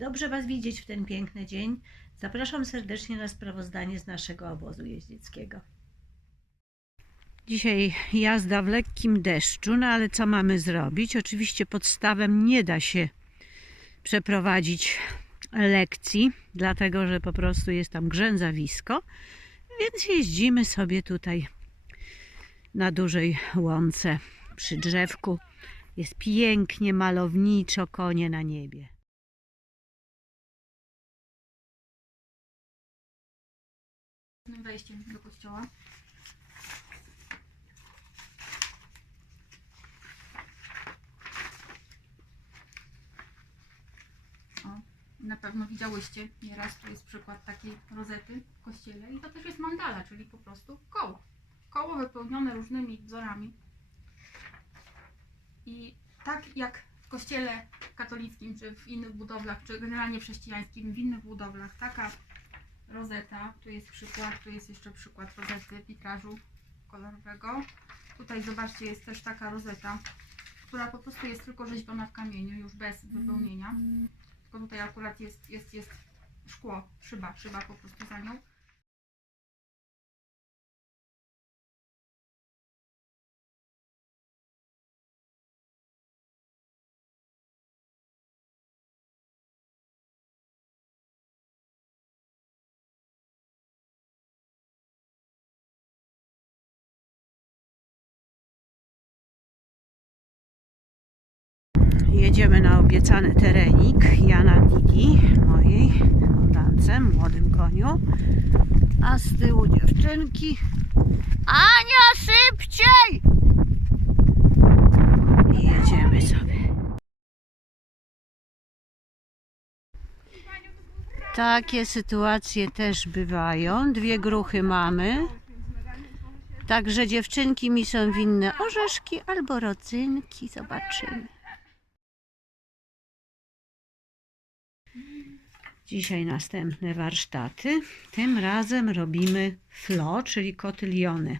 Dobrze Was widzieć w ten piękny dzień. Zapraszam serdecznie na sprawozdanie z naszego obozu jeździeckiego. Dzisiaj jazda w lekkim deszczu, no ale co mamy zrobić? Oczywiście podstawem nie da się przeprowadzić lekcji, dlatego że po prostu jest tam grzęzawisko, więc jeździmy sobie tutaj na dużej łące przy drzewku. Jest pięknie, malowniczo, konie na niebie. Wejściem do kościoła. O, na pewno widziałyście nieraz, tu jest przykład takiej rozety w kościele i to też jest mandala, czyli po prostu koło. Koło wypełnione różnymi wzorami. I tak jak w kościele katolickim, czy w innych budowlach, czy generalnie chrześcijańskim, w innych budowlach, taka rozeta. Tu jest przykład, tu jest jeszcze przykład rozety witrażu kolorowego. Tutaj zobaczcie, jest też taka rozeta, która po prostu jest tylko rzeźbiona w kamieniu, już bez wypełnienia. Tylko tutaj akurat jest, jest, jest szkło, szyba, szyba po prostu za nią. Jedziemy na obiecany terenik Jana Digi, mojej oddance, młodym koniu. A z tyłu dziewczynki. Ania, szybciej! I jedziemy sobie. Takie sytuacje też bywają. Dwie gruchy mamy. Także dziewczynki mi są winne orzeszki albo rodzynki. Zobaczymy. Dzisiaj następne warsztaty. Tym razem robimy flo, czyli kotyliony.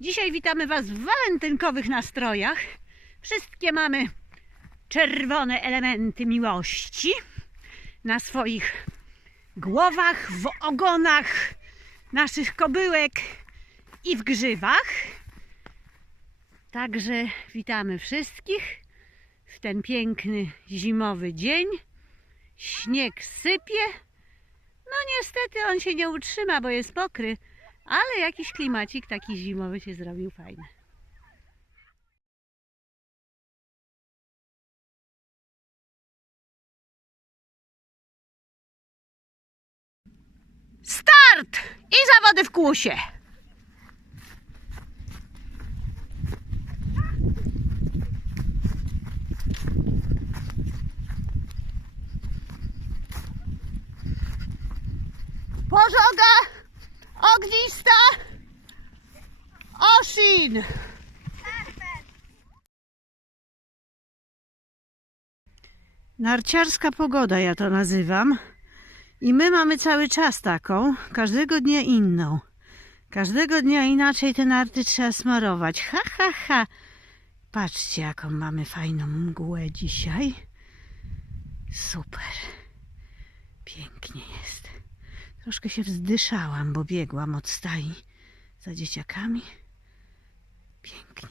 Dzisiaj witamy Was w walentynkowych nastrojach. Wszystkie mamy czerwone elementy miłości na swoich głowach, w ogonach naszych kobyłek i w grzywach. Także witamy wszystkich w ten piękny zimowy dzień. Śnieg sypie. No niestety on się nie utrzyma, bo jest mokry, ale jakiś klimacik taki zimowy się zrobił fajny. Start! I zawody w kłusie. Pożoga ognista Osin. Narciarska pogoda, ja to nazywam. I my mamy cały czas taką, każdego dnia inną. Każdego dnia inaczej te narty trzeba smarować. Ha, ha, ha. Patrzcie, jaką mamy fajną mgłę dzisiaj. Super. Pięknie jest. Troszkę się wzdyszałam, bo biegłam od stai za dzieciakami. Pięknie.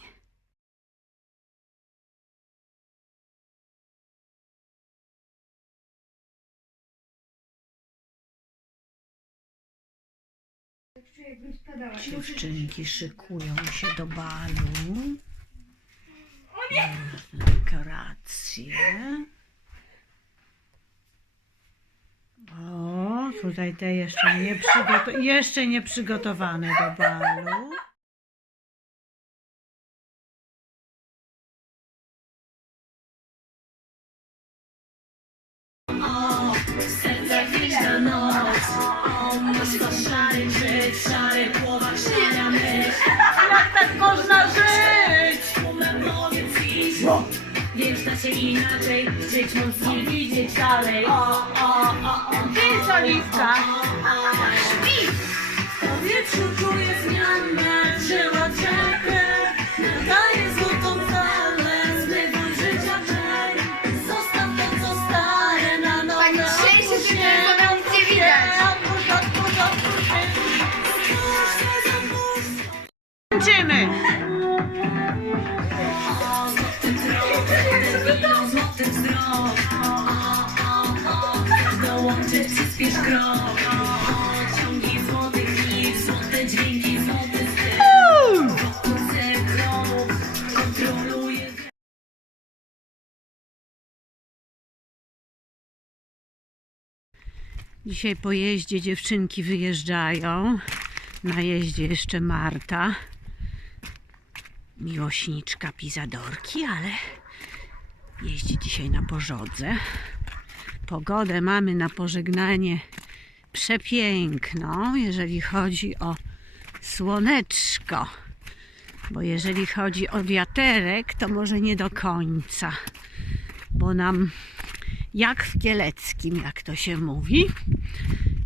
Dziewczynki szykują się do balu. dekoracje. O, tutaj te jeszcze nie, przygoto- jeszcze nie przygotowane do balu. Noc O, mnóstwo Szarych głowach szara myśl Jak tak można żyć? Umem powiedz iść Więc da się inaczej Żyć mocniej, widzieć dalej O, o, o, Idź, Oliwka. Śpi! Powietrzu czuję zmianę Żyła ciepłe Nadaje złotą falę Zmywam życia czek Zostaw to co stare Na nowe Tak film się, nie widać. Kończymy! Dzisiaj po jeździe dziewczynki wyjeżdżają. Na jeździe jeszcze Marta. Miłośniczka Pizadorki, ale jeździ dzisiaj na pożodze. Pogodę mamy na pożegnanie przepiękną, jeżeli chodzi o słoneczko. Bo jeżeli chodzi o wiaterek, to może nie do końca. Bo nam jak w Kieleckim, jak to się mówi.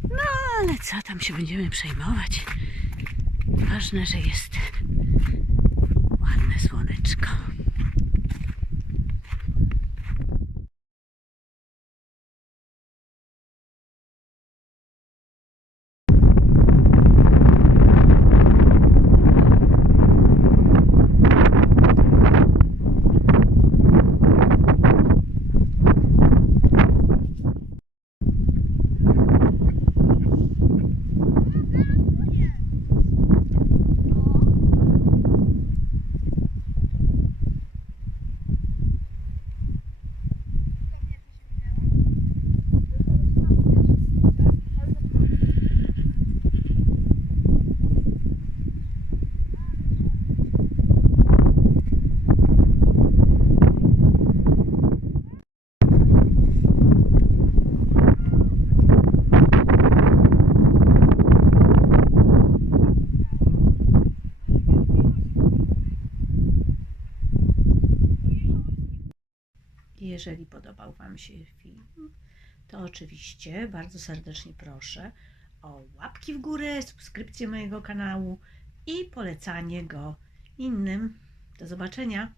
No ale co tam się będziemy przejmować? Ważne, że jest ładne słoneczko. Jeżeli podobał Wam się film, to oczywiście bardzo serdecznie proszę o łapki w górę, subskrypcję mojego kanału i polecanie go innym. Do zobaczenia.